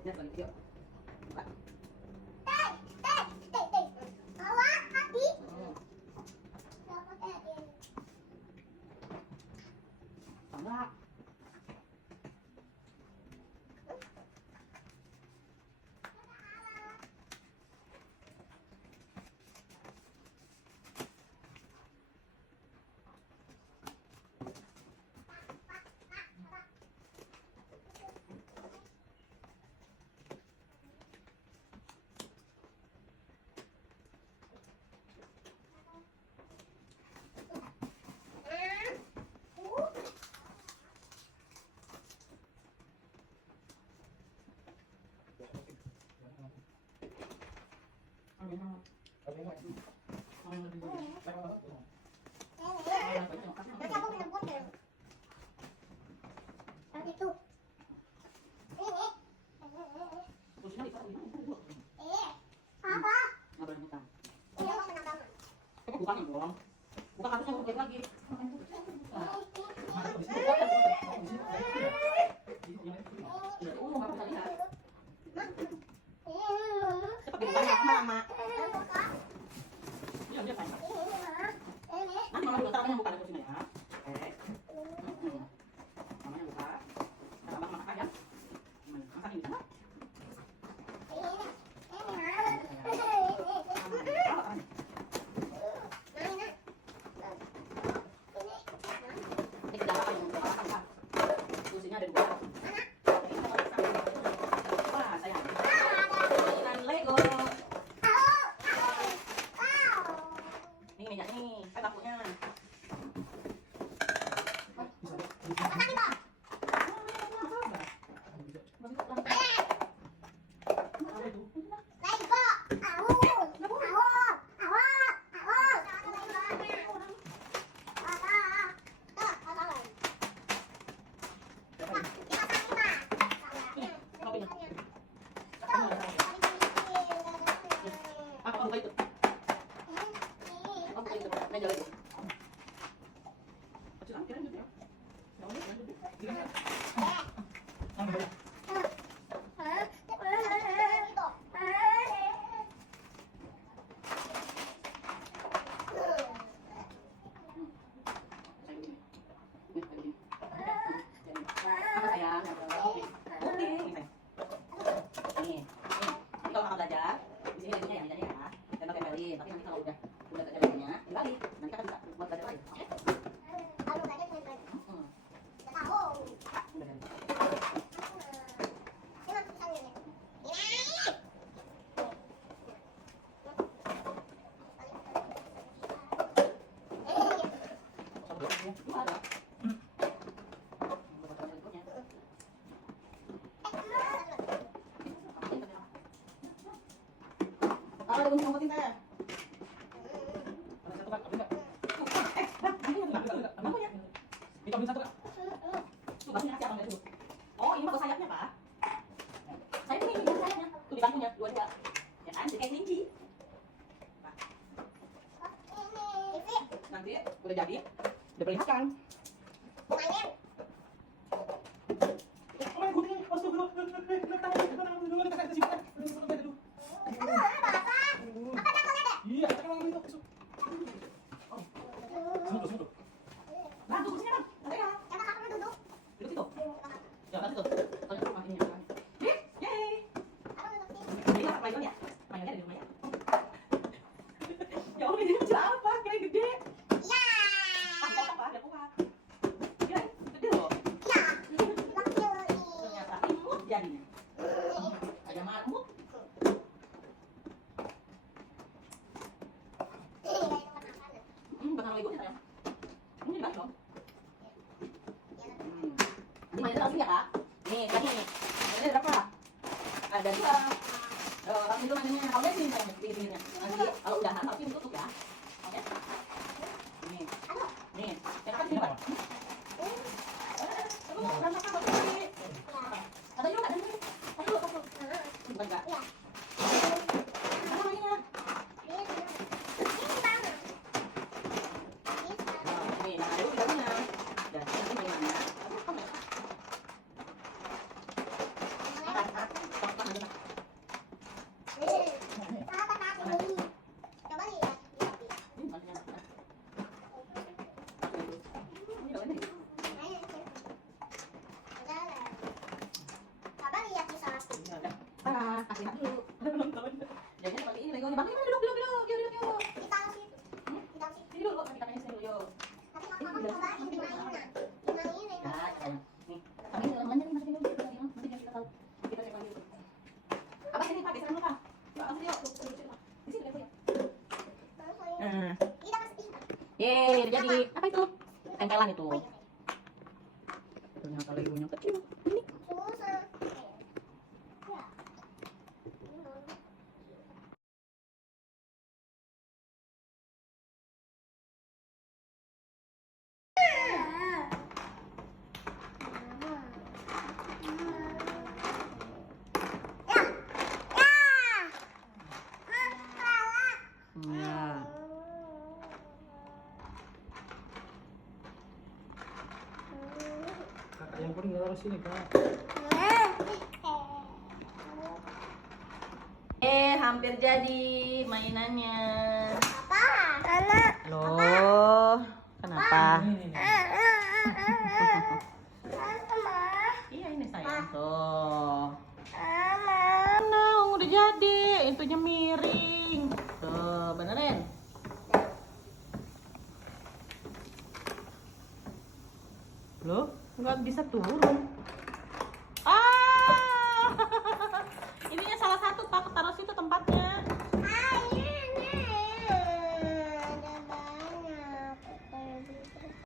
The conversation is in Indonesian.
Lihat lagi, yuk. Buka. Enggak. Bukan dong. Bukan harusnya ngukir lagi. Nggak bisa lihat. Cepat banyak mama. Iya, dia sayang. Nah, mama juga caranya buka di sini ya. Oke. Mamanya buka. Cara abang masak aja. Masak ini sana. Fungsinya ada dua. Wah, sayang. Mainan Lego. Ini minyaknya nih, kan lampunya. Apa buka itu? Apa buka itu? Meja Lego. Kecilan kira gitu ya. Ya udah, lanjut deh. Gimana? Ambil. Apa sayang? Oke. Oke, ini sayang. Nih, ini kalau kakak belajar, di sini legonya ya, ya. Dan lo tempelin, tapi nanti kalau udah ada legonya, dibalik. Nanti kakak bisa buat belajar lagi. Oke? Ada bunyi ngomongin saya. Ada satu kan, ada enggak? Lampunya. Itu ambil satu, Kak. Tuh, basuhnya kasih abang lihat dulu. Oh, ini mah sayapnya, Pak. Sayap ini sayapnya. Tuh di bangkunya, dua-dua. Ya kan, jadi kayak kelinci. Nah. Nanti udah jadi, udah perlihatkan. Iya, kita kan itu. Duduk. Bang, duduk sini, Bang. Ada ya? Duduk situ. Ya, kan situ. Tanya apa ini ya? Yeay. Ini apa mainan ya? Mainannya ada di rumah ya? Ya Allah, ini kecil apa? Kira gede. Iya. Apa? Ada kuat. Kira gede loh. Iya. Ternyata imut jadinya. Ada marmut. Bakal Lego ya? Ini dibalik dong. Ini mainnya langsung ya, Kak? Nih, tadi nih. Ini ada berapa? Ada dua. Langsung itu mainnya. Kalau lihat sini sayangnya, di pinggirnya. Nanti kalau udah harus ditutup ya. Oke? Nih. Nih. Ya, Kakak di sini, Pak. Aduh, berantakan banget sih. Ada yuk, ada yuk. Aduh. Bukan, Kak? Iya. Mana mainnya? Nih, nah itu bilangnya. Dan ini mainannya. Aduh, kamu ya? Yeay, udah jadi. Apa itu? Tempelan itu. Ternyata Legonya kecil. Ini. Ya. Kakak yang kuning taruh sini, Kak. Hampir jadi mainannya. Anak. Loh, kenapa? Ini. Iya ini sayang. Tuh. Mama. Nah, udah jadi. Intunya miring. Tuh, benerin. Loh, nggak bisa turun.